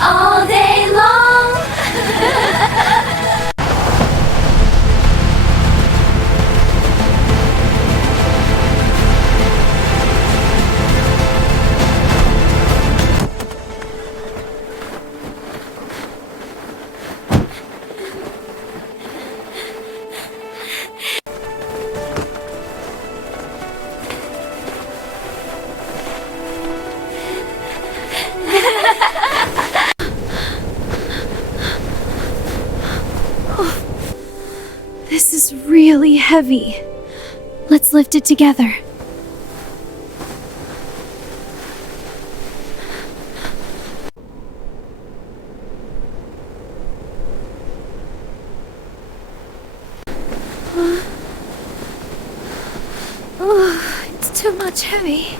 all day long. This is really heavy. Let's lift it together. Oh, it's too much heavy.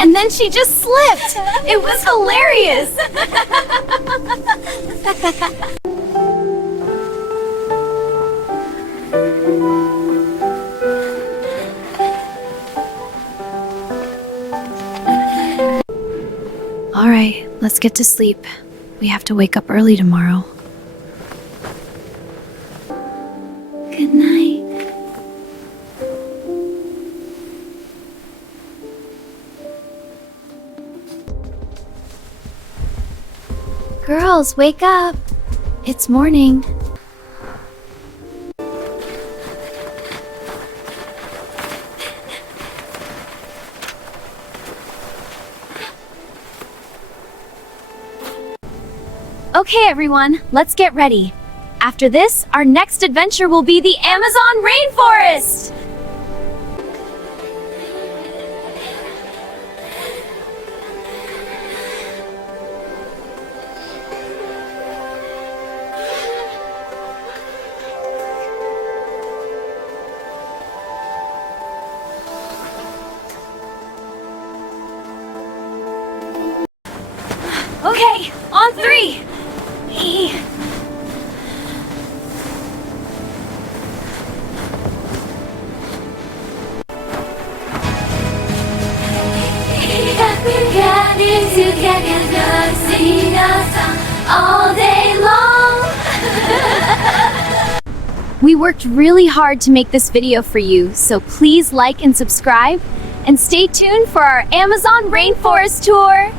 And then she just slipped! It was hilarious! Alright, let's get to sleep. We have to wake up early tomorrow. Good night. Girls, wake up! It's morning. Okay, everyone, let's get ready. After this, our next adventure will be the Amazon rainforest! Okay, on three! All day long. We worked really hard to make this video for you, so please like and subscribe, and stay tuned for our Amazon rainforest tour!